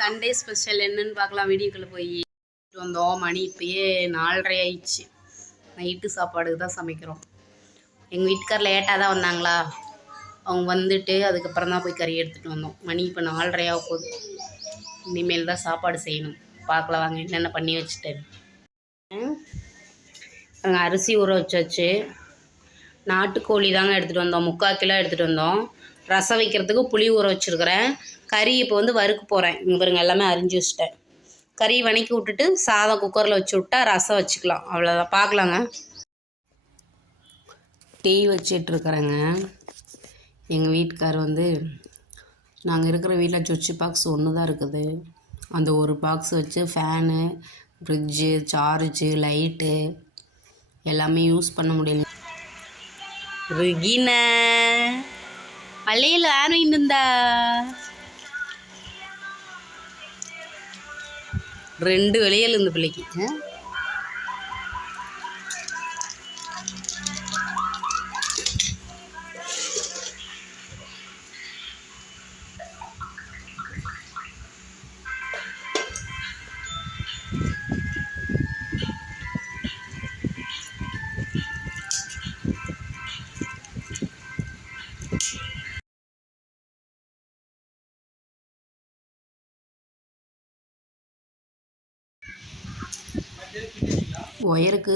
Sunday special என்னன்னு பார்க்கலாம். வீடியோக்குள்ளே போய் வந்தோம். மணி இப்போயே 4:30 ஆயிடுச்சு. நைட்டு சாப்பாடுக்கு தான் சமைக்கிறோம். எங்கள் வீட்டுக்கார் லேட்டாக தான் வந்தாங்களா, அவங்க வந்துட்டு அதுக்கப்புறம் தான் போய் கறி எடுத்துகிட்டு வந்தோம். மணி இப்போ 4:30 ஆக போகுது. இனிமேல் தான் சாப்பாடு செய்யணும். பார்க்கலாம் வாங்க என்னென்ன பண்ணி வச்சுட்டேன். அரிசி ஊற வச்சாச்சு. நாட்டுக்கோழி தாங்க எடுத்துகிட்டு வந்தோம். 3/4 கிலோ எடுத்துகிட்டு வந்தோம். ரசம் வைக்கிறதுக்கு புளி ஊற வச்சுருக்கிறேன். கறி இப்போ வந்து வறுக்க போகிறேன். இங்கே பாருங்க, எல்லாமே அரிஞ்சு வச்சுட்டேன். கறி வணக்கி விட்டுட்டு சாதம் குக்கரில் வச்சு விட்டா ரசம் வச்சுக்கலாம். அவ்வளோதான். பார்க்கலாங்க. டீ வச்சிட்ருக்குறேங்க. எங்கள் வீட்டுக்கார் வந்து நாங்கள் இருக்கிற வீட்டில் சுவிட்ச் பாக்ஸ் ஒன்று தான் இருக்குது. அந்த ஒரு பாக்ஸ் வச்சு ஃபேனு, ஃப்ரிட்ஜு, சார்ஜு, லைட்டு எல்லாமே யூஸ் பண்ண முடியல. ருகின மலையில் யாரும் இன்னுந்தா 2 வெளியில் இந்த பிள்ளைக்கு. ஒயருக்கு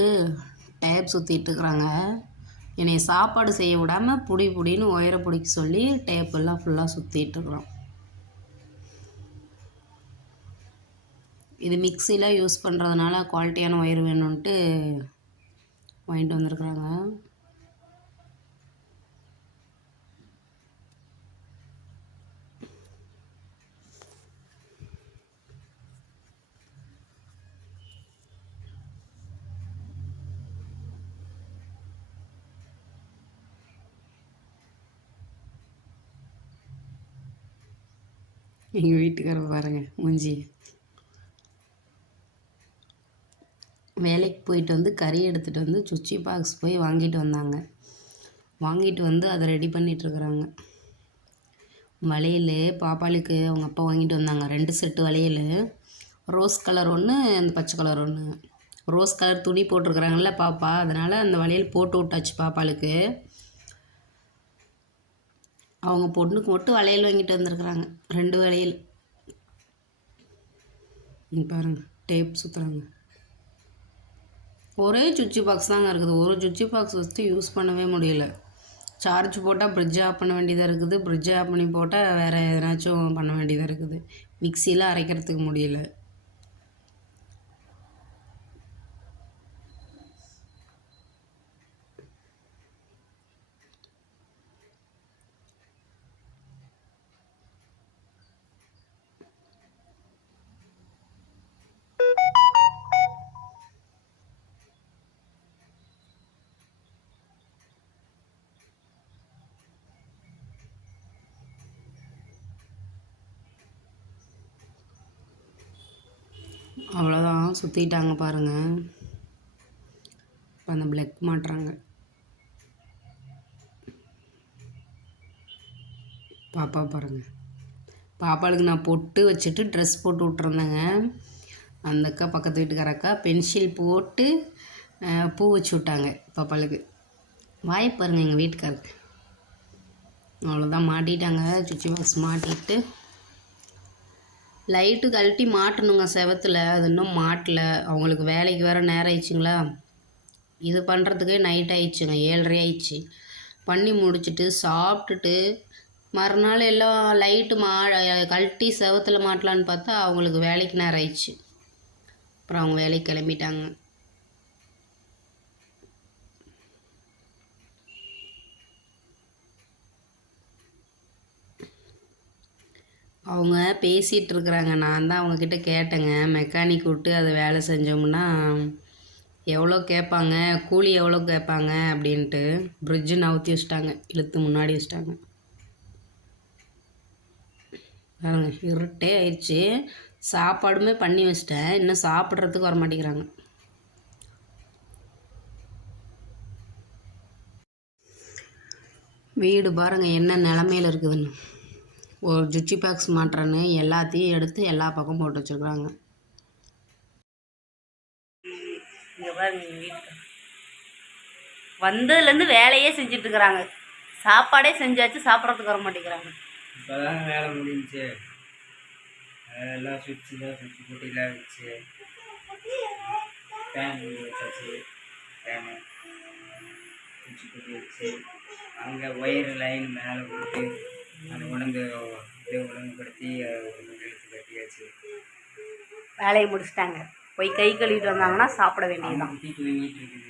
டேப் சுற்றிட்டுருக்குறாங்க. என்னை சாப்பாடு செய்ய விடாமல் புடின்னு ஒயரை பிடிக்க சொல்லி டேப்பெல்லாம் ஃபுல்லாக சுற்றிட்டுருக்குறோம். இது மிக்சியில் யூஸ் பண்ணுறதுனால குவாலிட்டியான ஒயர் வேணும்ன்ட்டு வாங்கிட்டு வந்திருக்குறாங்க. எங்கள் வீட்டுக்காரர் பாருங்கள் மூஞ்சி. வேலைக்கு போயிட்டு வந்து கறி எடுத்துகிட்டு வந்து சுச்சி பாக்ஸ் போய் வாங்கிட்டு வந்தாங்க. வாங்கிட்டு வந்து அதை ரெடி பண்ணிகிட்ருக்குறாங்க. வளையல் பாப்பாளுக்கு அவங்க அப்பா வாங்கிட்டு வந்தாங்க. 2 செட்டு வளையல். ரோஸ் கலர் ஒன்று, அந்த பச்சை கலர் ஒன்று. ரோஸ் கலர் துணி போட்டிருக்குறாங்கல்ல பாப்பா, அதனால் அந்த வளையல் போட்டு விட்டாச்சு பாப்பாளுக்கு. அவங்க பொண்ணுக்கு மட்டும் வளையல் வாங்கிட்டு வந்திருக்குறாங்க. 2 வளையல். பாருங்கள், டேப் சுற்றுறாங்க. ஒரே சுவிட்சு பாக்ஸ் தாங்க இருக்குது. ஒரு சுவிட்சு பாக்ஸ் வச்சு யூஸ் பண்ணவே முடியல. சார்ஜ் போட்டால் ஃப்ரிட்ஜ் ஆஃப் பண்ண வேண்டியதாக இருக்குது. ஃப்ரிட்ஜ் ஆஃப் பண்ணி போட்டால் வேறு எதனாச்சும் பண்ண வேண்டியதாக இருக்குது. மிக்சியில் அரைக்கிறதுக்கு முடியல. அவ்வளோதான், சுற்றிட்டாங்க பாருங்கள். அந்த பிளக் மாட்டுறாங்க. பாப்பா பாருங்கள். பாப்பாளுக்கு நான் பொட்டு வச்சுட்டு ட்ரெஸ் போட்டு விட்ருந்தேங்க. அந்த அக்கா, பக்கத்து வீட்டுக்கார அக்கா, பென்சில் போட்டு பூ வச்சு விட்டாங்க பாப்பாளுக்கு. வாய் பாருங்கள் எங்கள் வீட்டுக்காருக்கு. அவ்வளோதான், மாட்டிட்டாங்க. சுவிட்ச் பாக்ஸ் மாட்டிட்டு லைட்டு கழட்டி மாட்டணுங்க செவத்தில். அது இன்னும் மாட்டலை. அவங்களுக்கு வேலைக்கு வேறு நேரம் ஆயிடுச்சுங்களா. இது பண்ணுறதுக்கே நைட் ஆயிடுச்சுங்க. 7:30 ஆயிடுச்சு. பண்ணி முடிச்சுட்டு சாப்பிட்டுட்டு மறுநாள் எல்லாம் லைட்டு கழட்டி செவத்தில் மாட்டலான்னு பார்த்தா அவங்களுக்கு வேலைக்கு நேரம் ஆயிடுச்சு. அப்புறம் அவங்க வேலைக்கு கிளம்பிட்டாங்க. அவங்க பேசிகிட்டு இருக்கிறாங்க. நான் தான் அவங்கக்கிட்ட கேட்டேங்க, மெக்கானிக் விட்டு அதை வேலை செஞ்சோம்னா எவ்வளோ கேட்பாங்க, கூலி எவ்வளோ கேட்பாங்க அப்படின்ட்டு. ஃப்ரிட்ஜு நவுத்தி வச்சிட்டாங்க, இழுத்து முன்னாடி வச்சிட்டாங்க. பாருங்க, இருட்டே ஆயிடுச்சு. சாப்பாடுமே பண்ணி வச்சிட்டேன், இன்னும் சாப்பிட்றதுக்கு வர மாட்டேங்கிறாங்க. வீடு பாருங்கள் என்ன நிலமையில் இருக்குதுன்னு. ஒரு ஜுச்சி பாக்ஸ் மாட்டுறேன்னு எல்லாத்தையும் எடுத்து எல்லா பக்கம் போட்டு வச்சுருக்குறாங்க. இங்கே பாருங்க, வீட்டுக்கு வந்ததுலேருந்து வேலையே செஞ்சுட்டு இருக்கிறாங்க. சாப்பாடே செஞ்சாச்சு, சாப்பிட்றதுக்கு வர மாட்டேங்கிறாங்க. இப்போதாங்க வேலை முடிஞ்சிச்சு. எல்லாம் சுவிட்சு போட்டிலாம் வச்சு ஃபேன் வச்சாச்சு. ஃபேனு சுவிட்சு போட்டி வச்சு அங்கே ஒயர் லைன் மேலே போட்டு அதை ஒழுங்குபடுத்தி இழுத்து கட்டியாச்சு. வேலையை முடிச்சிட்டாங்க. போய் கை கழுவிட்டு வந்தாங்கன்னா சாப்பிட வேண்டியதுதான். தூங்கிட்டு இருக்குது.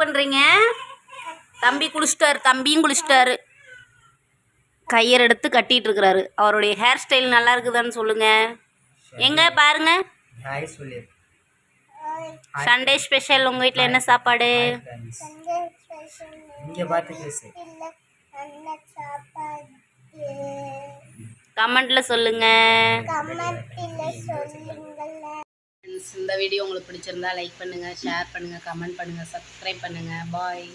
பண்ணுறீங்க? தம்பி குளிச்சிட்டாரு, தம்பியும் குளிச்சிட்டாரு. கையர் எடுத்து கட்டிட்டு இருக்கிறாரு. அவருடைய ஹேர் ஸ்டைல் நல்லா இருக்குதான்னு சொல்லுங்க. எங்க பாருங்க. Sunday special. உங்க வீட்டில் என்ன சாப்பாடு? கமெண்ட்ல சொல்லுங்க. இந்த வீடியோ உங்களுக்கு பிடிச்சிருந்தா லைக் பண்ணுங்க, ஷேர் பண்ணுங்க, கமெண்ட் பண்ணுங்க, சப்ஸ்கிரைப் பண்ணுங்க. பாய்.